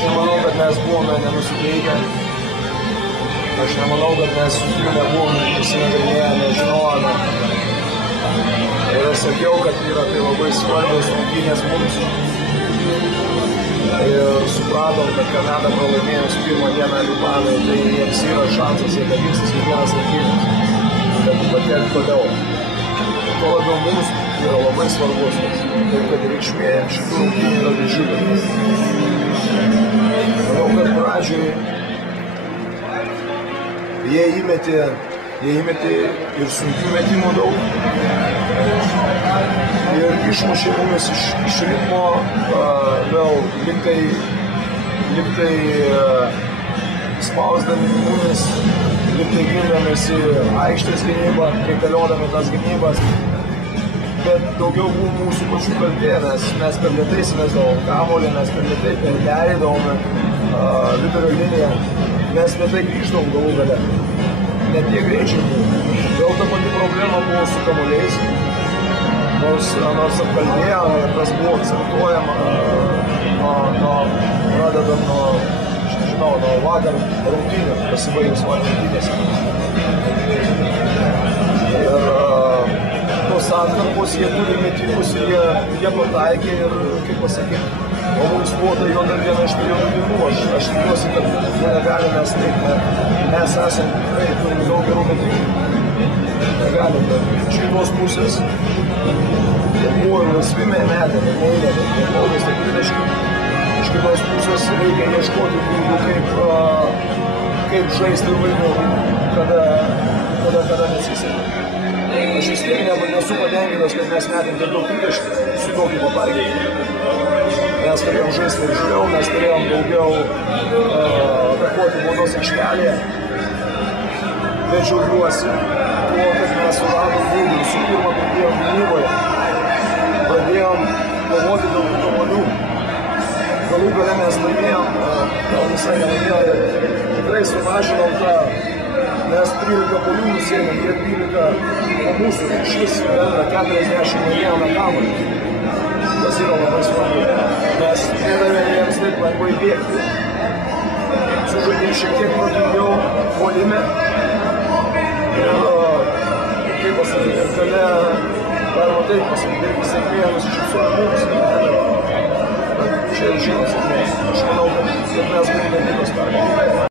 Aš nemanau, kad mes buvome nenusiteikę. Aš nemanau, kad mes jų nebuvome įsinagrinėję, nežinojome. Ir aš sakiau, kad yra tai labai svarbios rungtynės mums. Ir supratom, kad Kanada pralaimėjus pirmą dieną Libanui, tai jiems yra šansas, jie dalysis kiekvienas rungtynės, kad patekti toliau. Tuo labiau mums yra labai svarbus, taip kad reikšmė šitų rungtynių yra didžiulė. Manau, kad pradžioj jie įmetė ir sunkių metimų daug. Ir išmušė mumis iš ritmo, vėl liktai spausdami mumis, liktai gindamės į aikštės gynybą, kaitaliodami tas gynybas. Bet daugiau buvo mūsų pačių kaltė, nes mes per lėtai įsimesdavom kamuolį, mes per lėtai perleidavome vidurio liniją, mes lėtai grįždavom galų gale. Net tie greičiai buvo. Vėl ta pati problema buvo su kamuoliais, nors apkalbėjome, tas buvo akcentuojama pradedant nuo vakar rungtynių, pasibaigus vakar rungtynėse. Ir tos atkarpos, jie turi metimus, jie pataikė ir, kaip pasakyti, o mums buvo tai jo dar viena iš milijonų dienų. Aš tikiuosi, kad negalime steigti. Mes esame tikrai, turime daug gerų metimų. Negalime. Iš kitos pusės buvo ir laisvi metė, neįlėdė. Paulius tai pritaškė. Iš kitos pusės reikia ieškoti būdų, kaip žaisti vaidmenų, kada nesiseka. Aš vis tiek nesu patenkintas, kad mes metėm tiek daug tritaškių su tokiu pataikėjimu. Mes turėjom žaisti viršliau, mes turėjom daugiau atakuoti baudos aikštelėje. Bet džiaugiuosi tuo, kad mes suradom būdų. Visų pirma, pradėjom gynyboje. Pradėjom kovoti dėl tų kamuolių. Galų gale mes laimėjom, gal visai nelaimėjom, bet tikrai sumažinom tą. Mes 13 polių nusėmėm, jie 12 po mūsų, šis bendra 40 laimėjome kamuolį. Tas yra labai svarbu. Mes nedavėme jiems taip lengvai bėgti. Sužaidėm šiek tiek protingiau puolime. Ir, kaip pasakyti, gale, galima taip pasakyti, irgi sėkmė nusišypsojo mums. Čia ir žinomas sėkmės. Aš manau, kad mes galime kitos pergalės.